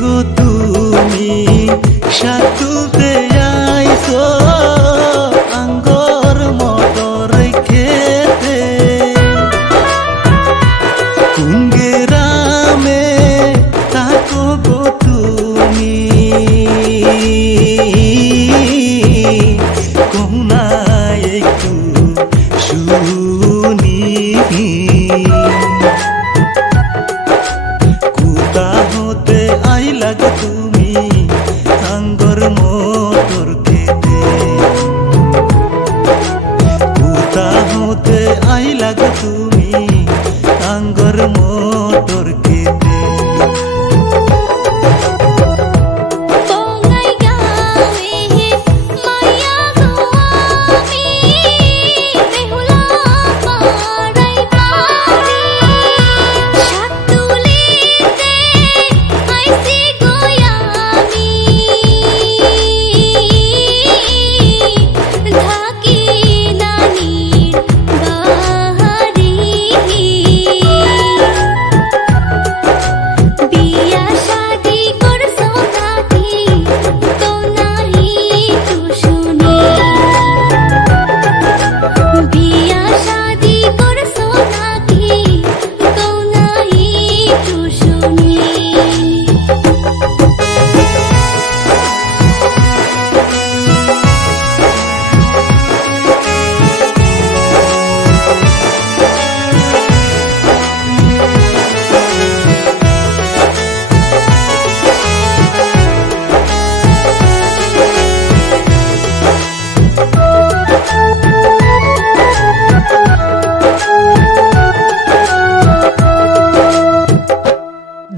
গো তুমি সাতুতে আইছো আঙ্গর মটর খেতে কুঙ্গেরামে তাকো গো তুমি কোনা একটু শুনি কুতা হতে আইলা গো তুমি আঙ্গর মটর খেতে কুতা হতে আইলা গো তুমি আঙ্গর মটর খেতে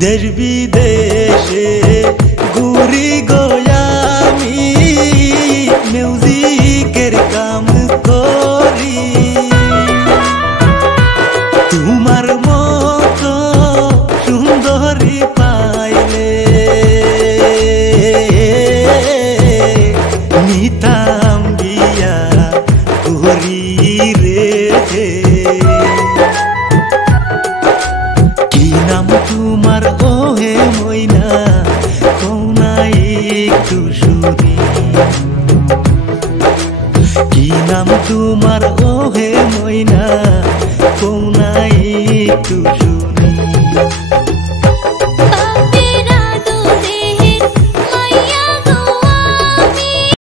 দেশ বিদেশে ঘুরি গোয়ামি মিউজিকের কাম করি তোমার মতো সুন্দরী পাইলে নিতাম বিয়া করি রে কি নাম তোমার ওহে মইনা কোনা একটু শুনি কি নাম তোমার ওহে মইনা কোনা একটু